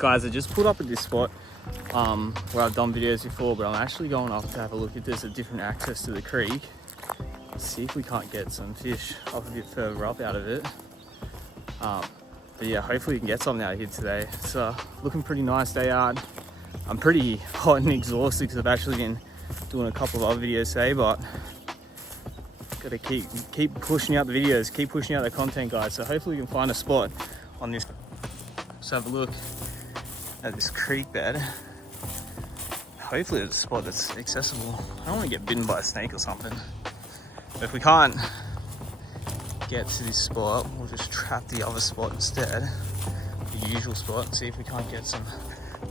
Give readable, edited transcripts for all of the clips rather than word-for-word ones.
Guys, I just pulled up at this spot where I've done videos before, but I'm actually going up to have a look if there's a different access to the creek. Let's see if we can't get some fish up a bit further up out of it. But yeah, hopefully we can get something out here today. It's looking pretty nice day out. I'm pretty hot and exhausted because I've actually been doing a couple of other videos today, but gotta keep pushing out the videos, keep pushing out the content, guys. So hopefully we can find a spot on this. Let's have a look at this creek bed. Hopefully it's a spot that's accessible. I don't want to get bitten by a snake or something. But if we can't get to this spot, we'll just trap the other spot instead, the usual spot, and see if we can't get some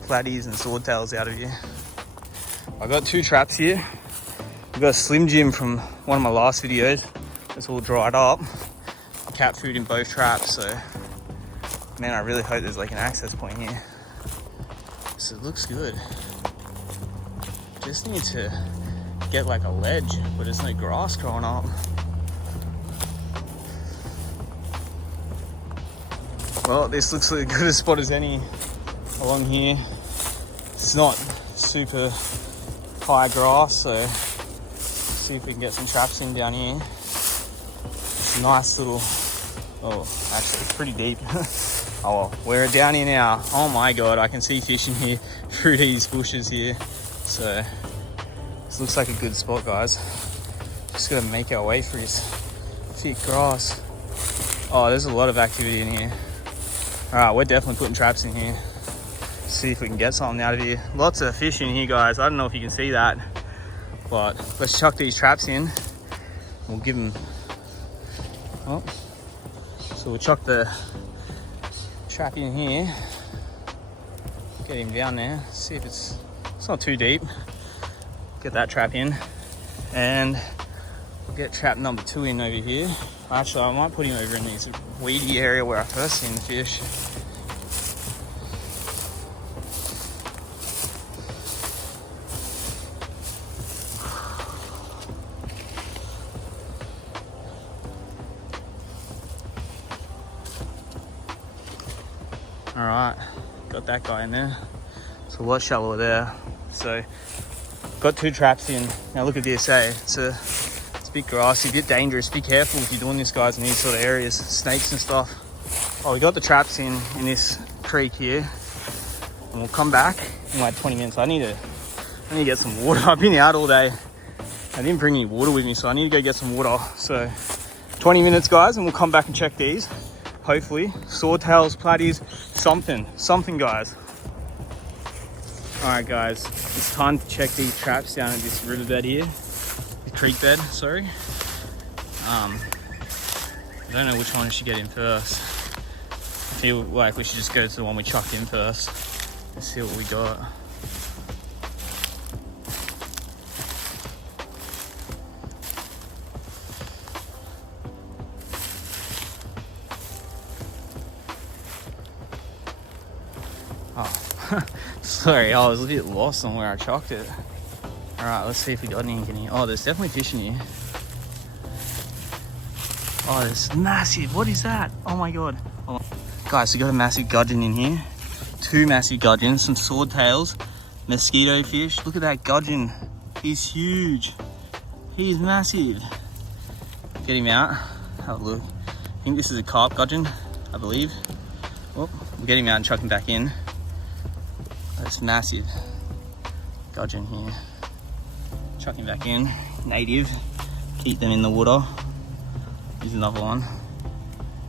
platies and swordtails out of here. I've got two traps here. We've got a Slim Jim from one of my last videos. It's all dried up. Cat food in both traps, so man, I really hope there's like an access point here. So it looks good. Just need to get like a ledge where there's no grass growing up. Well, this looks like as good a spot as any along here. It's not super high grass, so let's see if we can get some traps in down here. It's a nice little, oh, actually it's pretty deep. Oh well, we're down here now. Oh my god, I can see fish in here through these bushes here. So this looks like a good spot, guys. Just gotta make our way through this thick grass. Oh, there's a lot of activity in here. Alright, we're definitely putting traps in here. See if we can get something out of here. Lots of fish in here, guys. I don't know if you can see that, but let's chuck these traps in. We'll give them, oh, so we'll chuck the trap in here, get him down there, see if it's not too deep. Get that trap in, and we'll get trap number 2 in over here. Actually, I might put him over in this weedy area where I first seen the fish. All right, got that guy in there. It's a lot shallower there. So got 2 traps in. Now look at this, it's a bit grassy, a bit dangerous. Be careful if you're doing this, guys, in these sort of areas, snakes and stuff. Oh, we got the traps in this creek here, and we'll come back in like 20 minutes. I need to get some water. I've been out all day. I didn't bring any water with me, so I need to go get some water. So 20 minutes, guys, and we'll come back and check these. Hopefully, swordtails, platies, something, guys. All right, guys, it's time to check these traps down at this riverbed here, the creek bed, sorry. I don't know which one we should get in first. I feel like we should just go to the one we chucked in first and see what we got. Oh, sorry, I was a bit lost on where I chucked it. All right, let's see if we got anything in here. Oh, there's definitely fish in here. Oh, there's massive. What is that? Oh my god. Oh. Guys, we got a massive gudgeon in here. 2 massive gudgeons, some swordtails, mosquito fish. Look at that gudgeon. He's huge. He's massive. Get him out. Have a look. I think this is a carp gudgeon, I believe. Oh, we'll get him out and chuck him back in. That's massive gudgeon here. Chuck him back in. Native. Keep them in the water. Here's another one.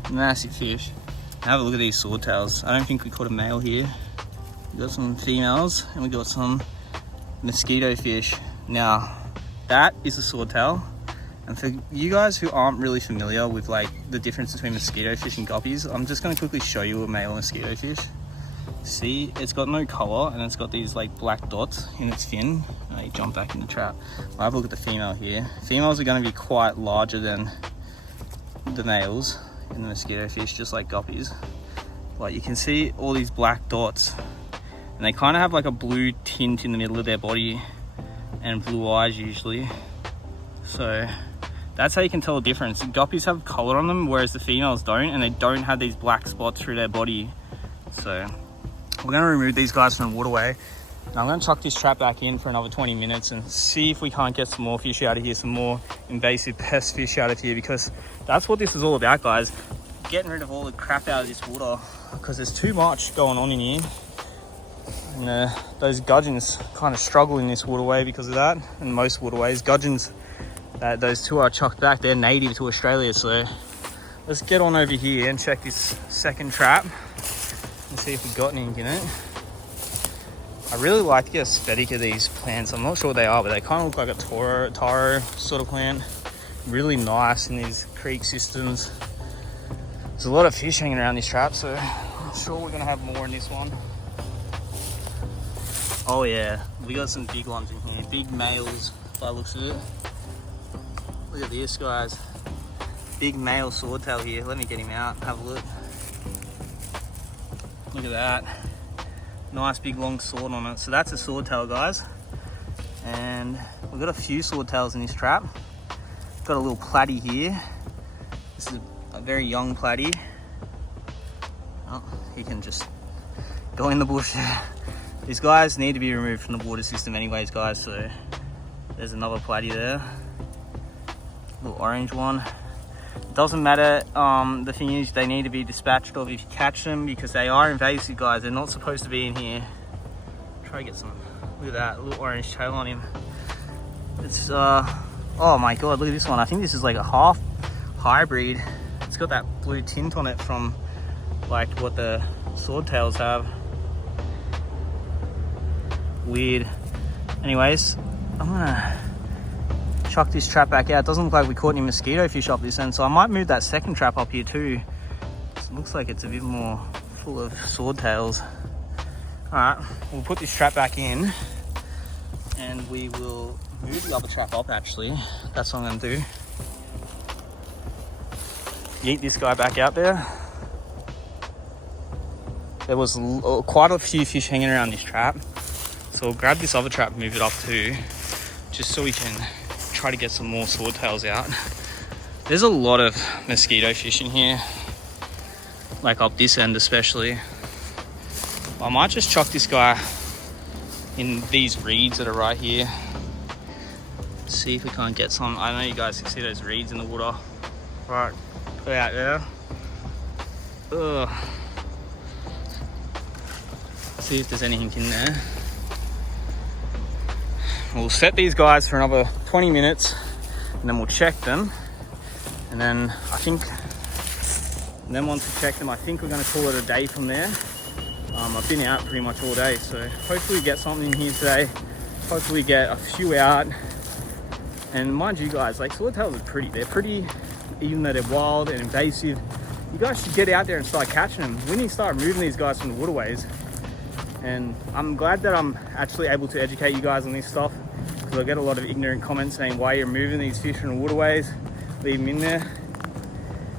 Massive fish. Now have a look at these swordtails. I don't think we caught a male here. We got some females and we got some mosquito fish. Now that is a swordtail. And for you guys who aren't really familiar with like the difference between mosquito fish and guppies, I'm just going to quickly show you a male mosquito fish. See, it's got no color and it's got these like black dots in its fin. You jump back in the trap. I'll have a look at the female here. Females are going to be quite larger than the males in the mosquito fish, just like guppies. Like you can see all these black dots, and they kind of have like a blue tint in the middle of their body and blue eyes usually. So that's how you can tell the difference. Guppies have color on them, whereas the females don't, and they don't have these black spots through their body. So we're going to remove these guys from the waterway. And I'm going to chuck this trap back in for another 20 minutes and see if we can't get some more fish out of here, some more invasive pest fish out of here, because that's what this is all about, guys. Getting rid of all the crap out of this water, because there's too much going on in here. And those gudgeons kind of struggle in this waterway because of that. And most waterways, gudgeons, those two are chucked back. They're native to Australia. So let's get on over here and check this second trap and see if we've got anything in it. I really like the aesthetic of these plants. I'm not sure what they are, but they kind of look like a taro sort of plant. Really nice in these creek systems. There's a lot of fish hanging around this trap, so I'm sure we're gonna have more in this one. Oh yeah, we got some big ones in here. Big males by the looks of it. Look at this, guys. Big male swordtail here. Let me get him out and have a look. Look at that. Nice big long sword on it. So that's a swordtail, guys. And we've got a few swordtails in this trap. Got a little platy here. This is a very young platy. Oh, he can just go in the bush. These guys need to be removed from the water system anyways, guys. So there's another platy there. Little orange one. Doesn't matter, the thing is they need to be dispatched of if you catch them, because they are invasive, guys. They're not supposed to be in here. Try to get some. Look at that little orange tail on him. It's oh my god, look at this one. I think this is like a half hybrid. It's got that blue tint on it from like what the swordtails have. Weird. Anyways, I'm gonna chuck this trap back out. Doesn't look like we caught any mosquito fish up this end, so I might move that second trap up here too. It looks like it's a bit more full of swordtails. All right, we'll put this trap back in and we will move the other trap up. Actually, that's what I'm gonna do. Yeet this guy back out there. There was quite a few fish hanging around this trap, so we'll grab this other trap, move it up too, just so we can try to get some more swordtails out. There's a lot of mosquito fish in here, like up this end especially. I might just chuck this guy in these reeds that are right here. See if we can't get some. I know you guys can see those reeds in the water. Right, put it out there. Ugh. See if there's anything in there. We'll set these guys for another 20 minutes and then we'll check them. And then once we check them, I think we're going to call it a day from there. I've been out pretty much all day, so hopefully we get something here today. Hopefully get a few out. And mind you guys, like swordtails are pretty. They're pretty, even though they're wild and invasive. You guys should get out there and start catching them. We need to start removing these guys from the waterways. And I'm glad that I'm actually able to educate you guys on this stuff, because I get a lot of ignorant comments saying why you're moving these fish from the waterways, leave them in there.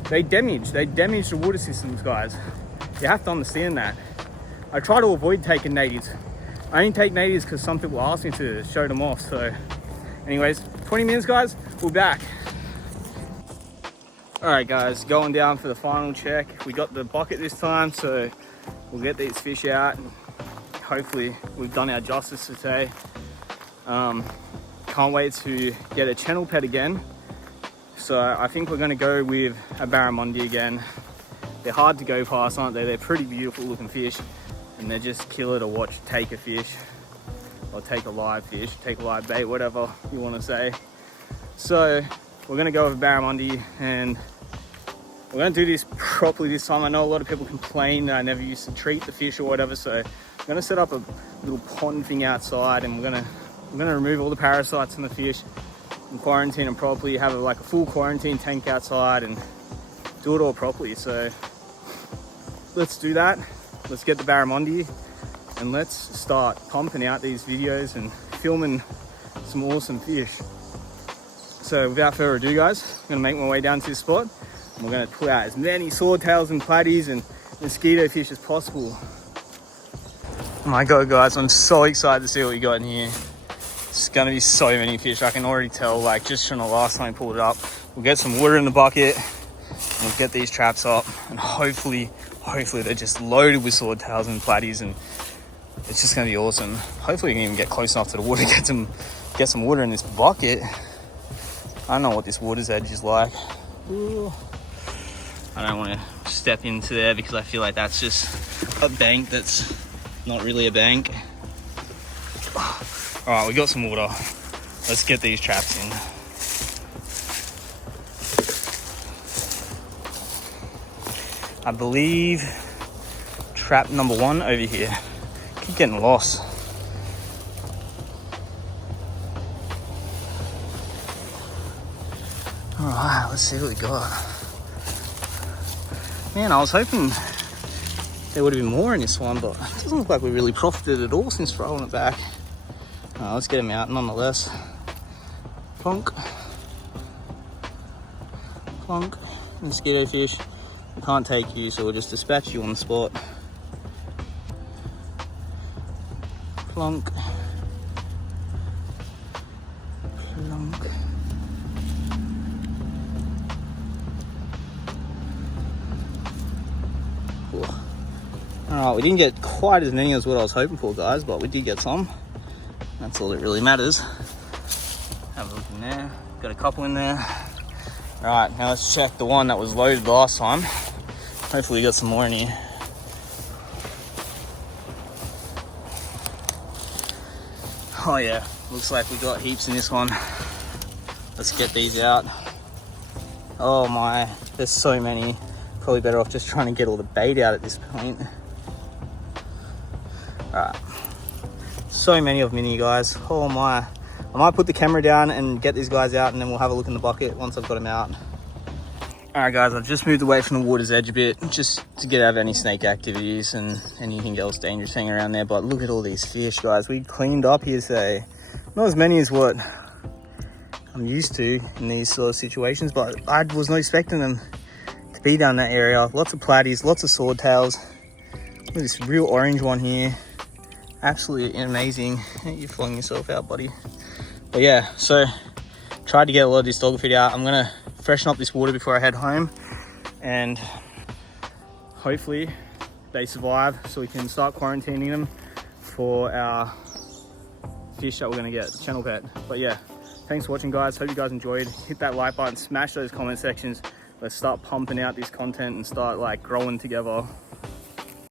They damage the water systems, guys. You have to understand that. I try to avoid taking natives. I only take natives because some people ask me to show them off. So anyways, 20 minutes guys, we're back. All right guys, going down for the final check. We got the bucket this time, so we'll get these fish out. Hopefully we've done our justice today. Can't wait to get a channel pet again. So I think we're gonna go with a barramundi again. They're hard to go past, aren't they? They're pretty beautiful looking fish, and they're just killer to watch take a fish, or take a live fish, take a live bait, whatever you wanna say. So we're gonna go with a barramundi, and we're gonna do this properly this time. I know a lot of people complain that I never used to treat the fish or whatever, so I'm gonna set up a little pond thing outside, and we're gonna remove all the parasites from the fish and quarantine them properly, have like a full quarantine tank outside and do it all properly. So let's do that. Let's get the barramundi and let's start pumping out these videos and filming some awesome fish. So without further ado guys, I'm gonna make my way down to this spot and we're gonna pull out as many swordtails and platies and mosquito fish as possible. Oh my god guys, I'm so excited to see what we got in here. It's gonna be so many fish. I can already tell, like just from the last time I pulled it up. We'll get some water in the bucket and we'll get these traps up, and hopefully hopefully they're just loaded with swordtails and platies, and it's just going to be awesome. Hopefully we can even get close enough to the water, get some water in this bucket. I don't know what this water's edge is like. Ooh. I don't want to step into there because I feel like that's just a bank that's not really a bank. All right, we got some water. Let's get these traps in. I believe trap number 1 over here. Keep getting lost. All right, let's see what we got. Man, I was hoping there would have been more in this one, but it doesn't look like we really profited at all since throwing it back. Let's get him out nonetheless. Plonk. Plonk. Mosquito fish. We can't take you, so we'll just dispatch you on the spot. Plonk. Plonk. Alright, we didn't get quite as many as what I was hoping for, guys, but we did get some. That's all that really matters. Have a look in there. Got a couple in there. Alright, now let's check the one that was loaded last time. Hopefully we got some more in here. Oh yeah, looks like we got heaps in this one. Let's get these out. Oh my, there's so many. Probably better off just trying to get all the bait out at this point. Alright, so many of them in here, guys. Oh my, I might put the camera down and get these guys out, and then we'll have a look in the bucket once I've got them out. Alright guys, I've just moved away from the water's edge a bit, just to get out of any snake activities and anything else dangerous hanging around there. But look at all these fish, guys. We cleaned up here today. Not as many as what I'm used to in these sort of situations, but I was not expecting them to be down that area. Lots of platies, lots of swordtails. Look at this real orange one here. Absolutely amazing. You're flung yourself out, buddy. But yeah, so tried to get a lot of this dogfish out. I'm gonna freshen up this water before I head home, and hopefully they survive so we can start quarantining them for our fish that we're gonna get, the channel pet. But yeah, thanks for watching, guys. Hope you guys enjoyed. Hit that like button, smash those comment sections. Let's start pumping out this content and start like growing together.